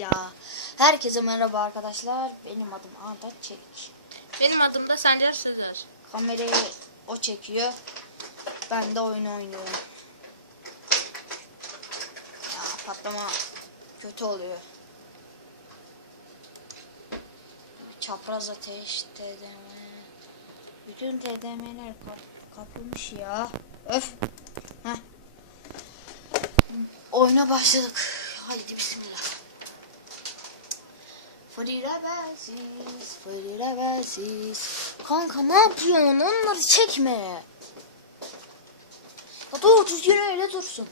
Ya herkese merhaba arkadaşlar. Benim adım Arda Çelik. Benim adım da Sencer Sözer. Kamerayı o çekiyor. Ben de oyun oynuyorum. Ya patlama kötü oluyor. Çapraz ateş, TDM. Bütün TDM'ler kap- kapılmış ya. Öf. Heh. Oyuna başladık. Haydi bismillah. Frira versiz. Kanka ne yapıyorsun? Onları çekme. Ya dur düzgün öyle dursun.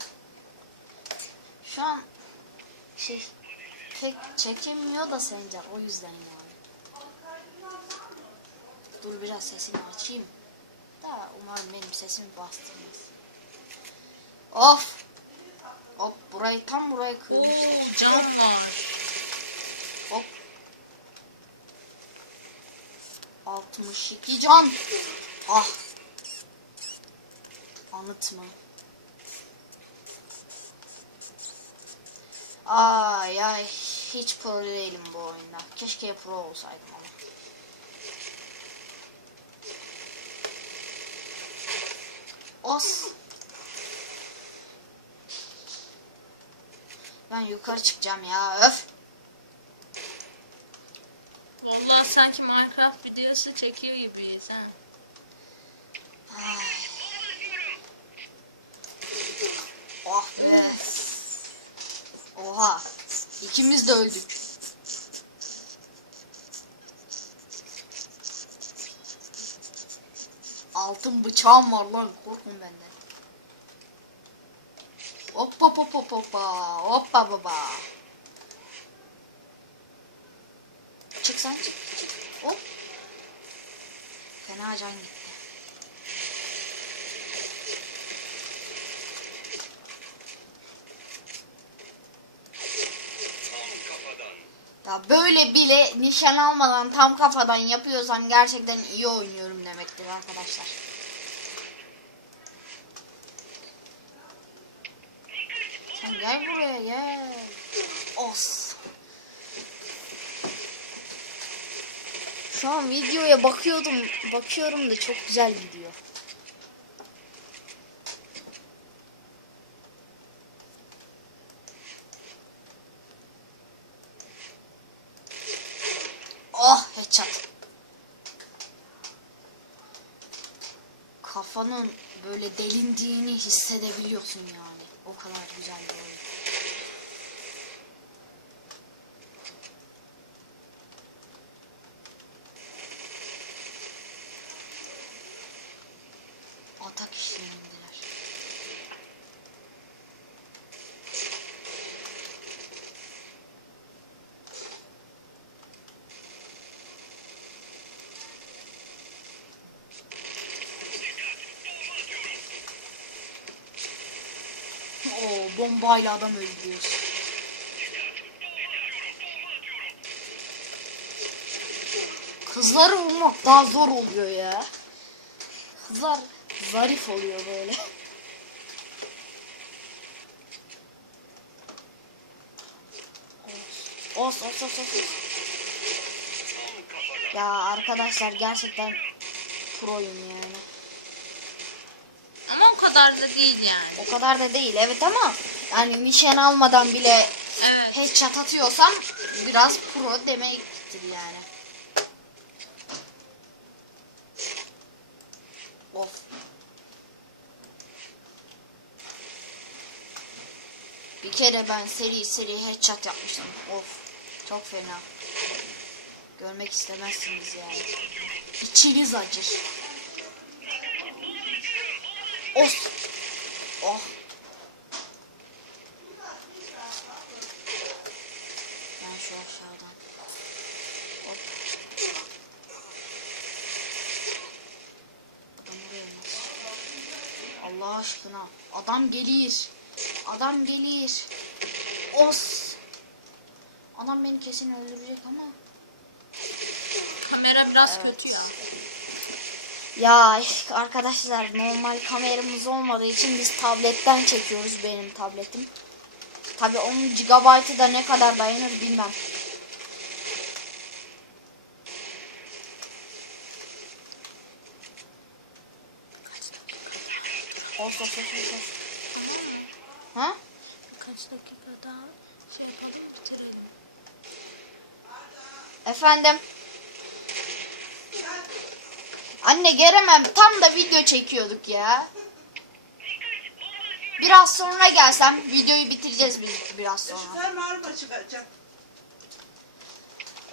Şu an şey pek çekemiyor da sence o yüzden yani. Dur biraz sesini açayım. Da umarım benim sesimi bastırmaz. Of. Hop burayı tam burayı Oo kırmışlar. cam var. Hop. 62 can. Ah. Anıt mı? Ay ay hiç pro değilim bu oyunda. Keşke pro olsaydım ama. Os. Ben yukarı çıkacağım ya öf. Vallahi sanki Minecraft videosu çekiyor gibiyiz ha. Ay. Oh be. Oha. İkimiz de öldük. Altın bıçağım var lan korkun benden. Hoppa hoppa hoppa hoppa hoppa baba. Çık sen çık çık. Hop. Fena can gitti. Ya böyle bile nişan almadan tam kafadan yapıyorsam gerçekten iyi oynuyorum demektir arkadaşlar. Sen gel buraya gel. Os. Şu an videoya bakıyordum, bakıyorum da çok güzel gidiyor. Oh headshot. Kafanın böyle delindiğini hissedebiliyorsun yani. O kadar güzel bir oyun. Bombayla adam öldürüyorsun. Kızları vurmak daha zor oluyor ya. Kızlar zarif oluyor böyle. Os os os. os. Ya arkadaşlar gerçekten proyum yani. Kadar da değil yani. O kadar da değil evet ama yani nişan almadan bile Evet. headshot atıyorsam biraz pro demektir yani. Of. Bir kere ben seri seri headshot yapmıştım. Of. Çok fena. Görmek istemezsiniz yani. İçiniz acır. Of. Oh. Ben şu aşağıdan. Hop. Adam oraya nasıl? Allah aşkına. Adam gelir. Adam gelir. Os. Adam beni kesin öldürecek ama. Kamera biraz Evet. kötü ya. Ya arkadaşlar normal kameramız olmadığı için biz tabletten çekiyoruz benim tabletim. Tabi onun gigabaytı da ne kadar dayanır bilmem. Of of of, of. Ha? Kaç dakika daha şey yapalım bitirelim. Efendim? Anne gelemem. Tam da video çekiyorduk ya. Biraz sonra gelsem videoyu bitireceğiz biz biraz sonra.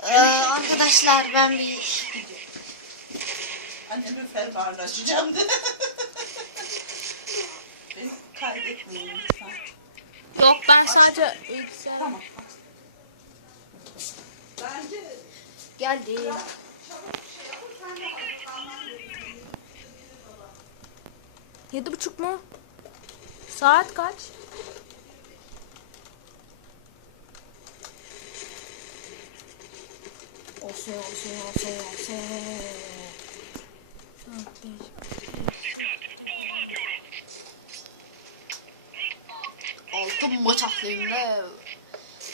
Ee, arkadaşlar ben bir Annemin fermuarını açacağım de. Beni kaydetmeyin lütfen. Yok ben sadece bilgisayar... Tamam. Bence geldi. Yedi buçuk mu? Saat kaç? Olsun olsun olsun olsun. Saat beş. Altın bıçaklığında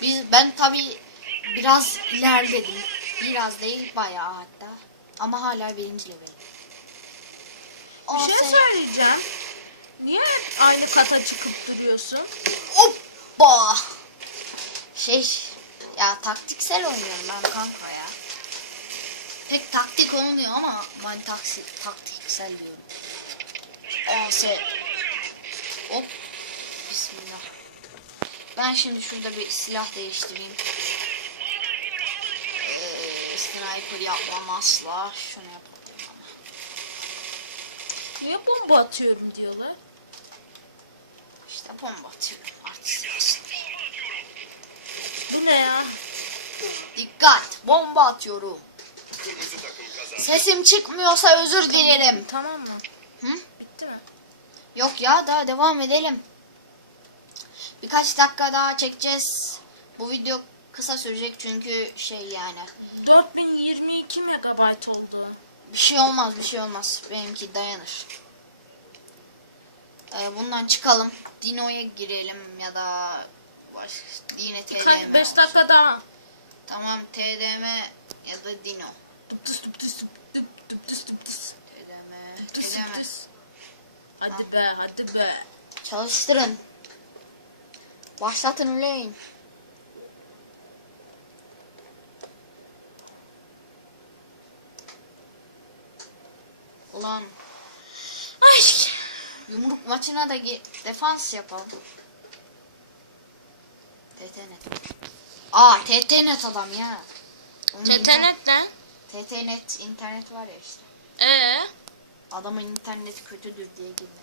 biz ben tabi biraz ilerledim. Biraz değil bayağı hatta. Ama hala birinci level. Bir şey söyleyeceğim. Niye aynı kata çıkıp duruyorsun? Hoppa. Şey ya taktiksel oynuyorum ben kanka ya. Pek taktik olmuyor ama ben taksi, taktiksel diyorum. AS. Hop. Bismillah. Ben şimdi şurada bir silah değiştireyim. Ee, sniper yapmam asla. Şunu ama. Niye bomba atıyorum diyorlar? İşte bomba atıyorum. Olsun. Bu ne ya? Dikkat! Bomba atıyorum. Sesim çıkmıyorsa özür dilerim. Tamam mı? Hı? Bitti mi? Yok ya daha devam edelim. Birkaç dakika daha çekeceğiz. Bu video kısa sürecek çünkü şey yani. 4022 megabayt oldu. Bir şey olmaz bir şey olmaz. Benimki dayanır. Ee, bundan çıkalım. Dino'ya girelim ya da baş, yine TDM. 45 olsun. dakika daha. Tamam TDM ya da Dino. TDM. TDM. Hadi be hadi be. Çalıştırın. Başlatın uleyin. Ulan Ay. yumruk maçına da defans yapalım. TTNet. Aa TTNet adam ya. İnternet- Çetenekten. TTNet internet var ya işte. Ee, Adamın interneti kötüdür diye girme.